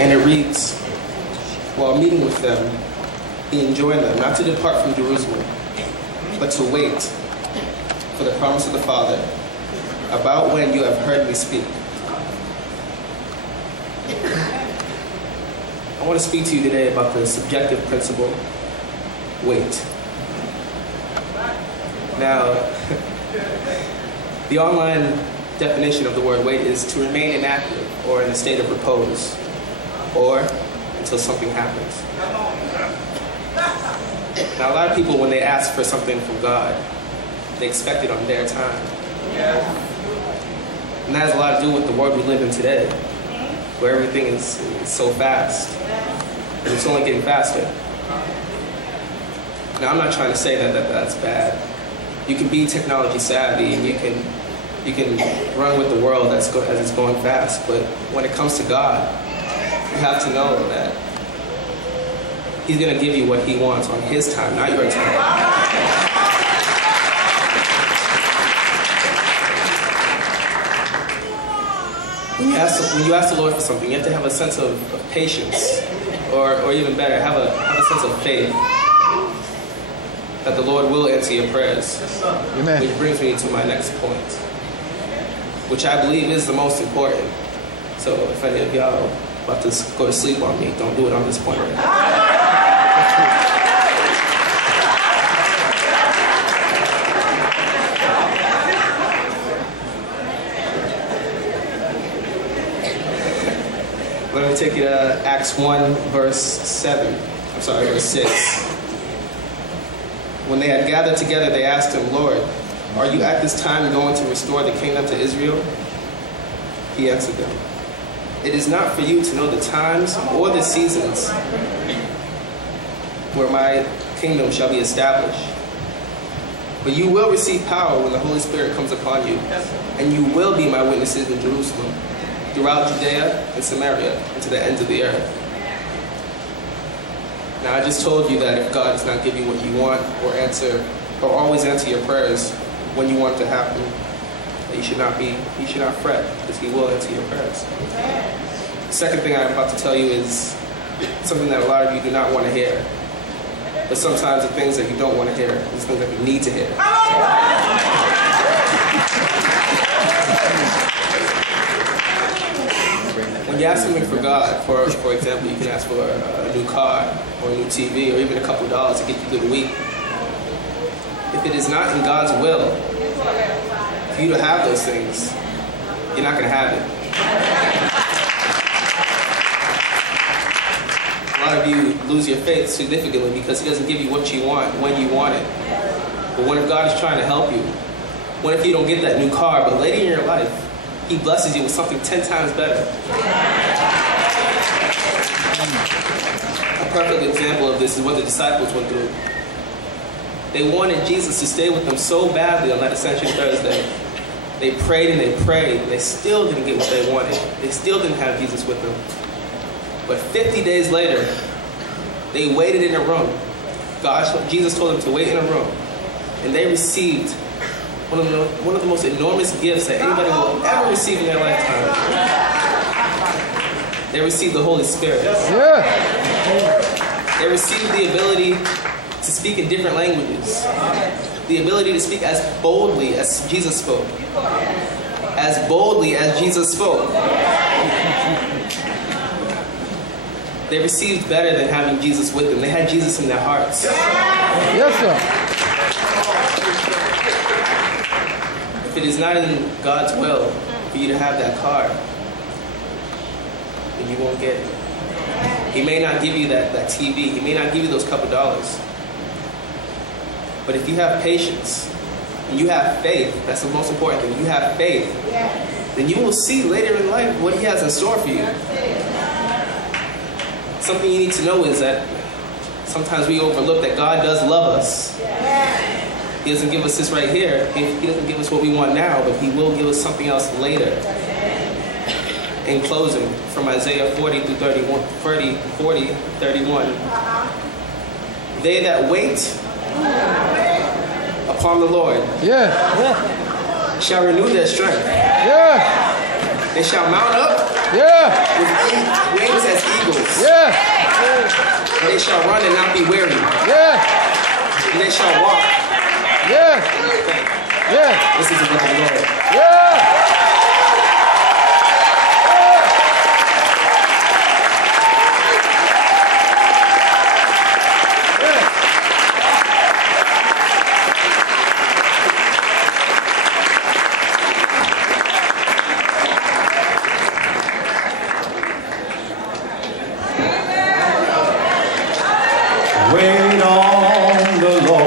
And it reads, while meeting with them, he enjoined them not to depart from Jerusalem, but to wait for the promise of the Father, about when you have heard me speak. I want to speak to you today about the subjective principle, wait. Now, the online definition of the word wait is to remain inactive or in a state of repose, or until something happens. Now, a lot of people, when they ask for something from God, they expect it on their time. And that has a lot to do with the world we live in today, where everything is so fast, and it's only getting faster. Now, I'm not trying to say that that's bad. You can be technology savvy, and you can run with the world as it's going fast, but when it comes to God, you have to know that He's going to give you what He wants on His time, not your time. When you ask the Lord for something, you have to have a sense of patience, or even better, have a sense of faith that the Lord will answer your prayers. Amen. Which brings me to my next point, which I believe is the most important. So if any of y'all about to go to sleep on me, don't do it on this point right now. Let me take you to Acts 1, verse 6. When they had gathered together, they asked him, Lord, are you at this time going to restore the kingdom to Israel? He answered them, it is not for you to know the times or the seasons where my kingdom shall be established. But you will receive power when the Holy Spirit comes upon you, and you will be my witnesses in Jerusalem, throughout Judea and Samaria, and to the ends of the earth. Now, I just told you that if God does not give you what you want, or always answer your prayers when you want it to happen, that you should not fret, because He will answer your prayers. The second thing I'm about to tell you is something that a lot of you do not want to hear. But sometimes the things that you don't want to hear is things that you need to hear. When you ask something for God, for example, you can ask for a new car, or a new TV, or even a couple dollars to get you through the week. If it is not in God's will for you to have those things, you're not going to have it. A lot of you lose your faith significantly because He doesn't give you what you want when you want it. But what if God is trying to help you? What if you don't get that new car, but later in your life, He blesses you with something 10 times better? A perfect example of this is what the disciples went through. They wanted Jesus to stay with them so badly on that Ascension Thursday. They prayed and they prayed, and they still didn't get what they wanted. They still didn't have Jesus with them. But 50 days later, they waited in a room. Jesus told them to wait in a room, and they received one of the most enormous gifts that anybody will ever receive in their lifetime. They received the Holy Spirit. Yeah. They received the ability to speak in different languages. The ability to speak as boldly as Jesus spoke. As boldly as Jesus spoke. They received better than having Jesus with them. They had Jesus in their hearts. Yes, sir. If it is not in God's will for you to have that car, then you won't get it. He may not give you that TV. He may not give you those couple dollars. But if you have patience, and you have faith, that's the most important thing. You have faith, then you will see later in life what He has in store for you. Something you need to know is that sometimes we overlook that God does love us. He doesn't give us this right here. He doesn't give us what we want now, but He will give us something else later. In closing, from Isaiah 40 through 31, they that wait upon the Lord shall renew their strength. They shall mount up Yeah. With wings as eagles. Yeah. And they shall run and not be weary. Yeah. And they shall walk. Yeah. Yeah. This is the word of the Lord. Yeah. Wait on the Lord.